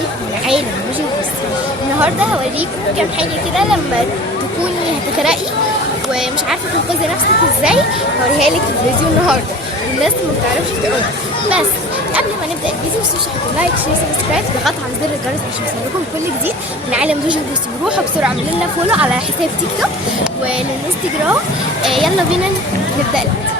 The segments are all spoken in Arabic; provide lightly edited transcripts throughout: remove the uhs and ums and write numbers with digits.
ماشي من عالم روجي وبوسي. النهارده هوريكم كام حاجه كده لما تكوني هتغرقي ومش عارفه تنقذي نفسك ازاي، هوريها لك في الفيديو النهارده الناس ما بتعرفش تعوم. بس قبل ما نبدا الفيديو مش تحطوا لايك شير سبسكرايب وضغطوا على زر الجرس عشان يوصلكم كل جديد من عالم روجي وبوسي. وروحوا بسرعه اعملوا لنا فولو على حساب تيك توك والانستجرام. يلا بينا نبدا الفيديو.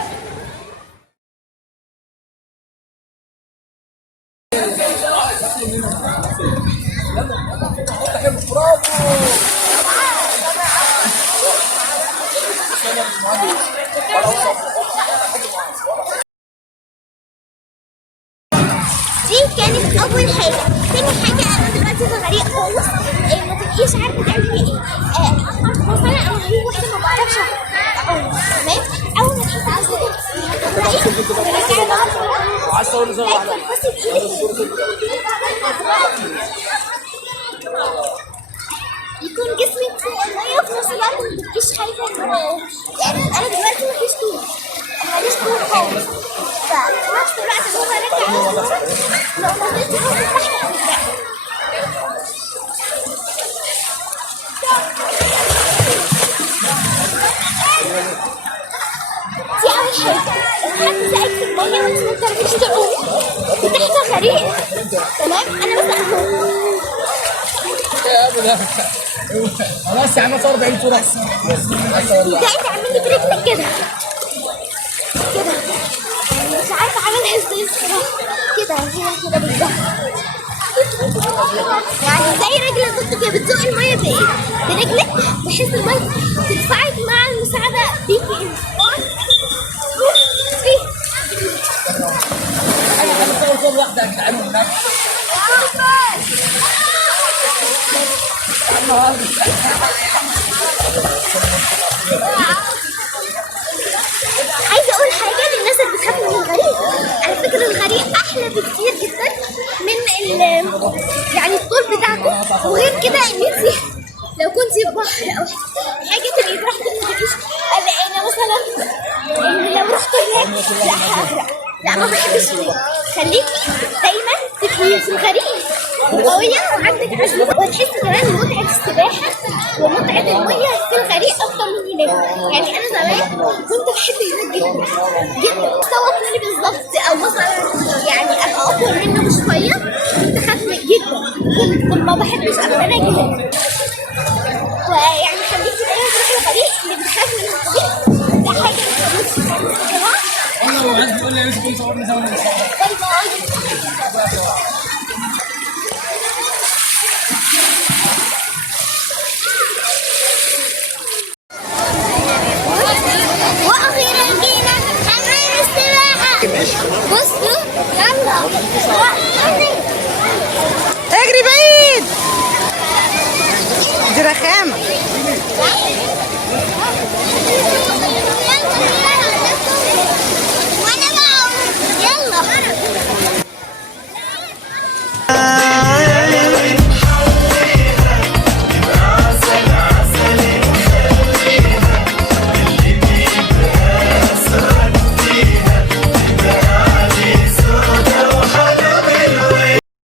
دي كانت اول حاجه. تاني حاجه انا دلوقتي في غريق خالص، ما تبقيش عارفه تعملي ايه. مثلا انا هي واحده ما بعرفش اعوم، تمام؟ اول ما تحسي نفسك ترجعي بقى عايزه اقول لك يكون جسمك فوق الميه وفي نفس الوقت ما تبقيش خايفه يعني انا دلوقتي مفيش طول، ماليش طول خالص، ففي نفس الوقت هو راجع لو نزلت فوق تحت دي اول حاجه. حد ساعد في الميه وانت ما بتعرفيش تعومي وتحت غريق، تمام؟ انا بس خلاص يا عم صور 40 صورة. ابدأي تعملي برجلك كده كده، مش عارفة اعملها ازاي الصراحة. كده هنا كده بالظبط، يعني زي رجل البط كده بتزقي المية بايه؟ برجلك بحيث المية تدفعك مع المساعدة بيكي انت. انا هصور صورة واحدة يا جدعان والنبي. عايزه اقول حاجه للناس اللي بتخاف من الغريق. على فكره الغريق احلى بكتير جدا من يعني الطول بتاعته. وغير كده ان انت لو كنتي في بحر او حاجه تبقي براحتك، ما تبقيش قلقانه مثلا ان لو رحت هناك لا هغرق. لا ما بحبش كده. خليكي دايما تبقي في الغريق قوية وعندك عزم، وتحسي كمان بمتعة السباحة ومتعة المية في الغريق أكتر من هناك. يعني أنا زمان كنت بحب هناك جدا جدا، مستوى طولي بالظبط أو مثلا يعني أبقى أطول منه بشوية. كنت خاف جدا، كنت ما بحبش أبقى أجي هنا. ويعني خليكي دايما تروحي الغريق. اللي بتخاف من الغريق ده حاجة مش كويسة يا جماعة. انا لو عايز تقول لي يا يوسف كنت صورني زي ما باي باي. واخيرا جينا حمام السباحه. بصوا يلا اجري بعيد، دي رخامه.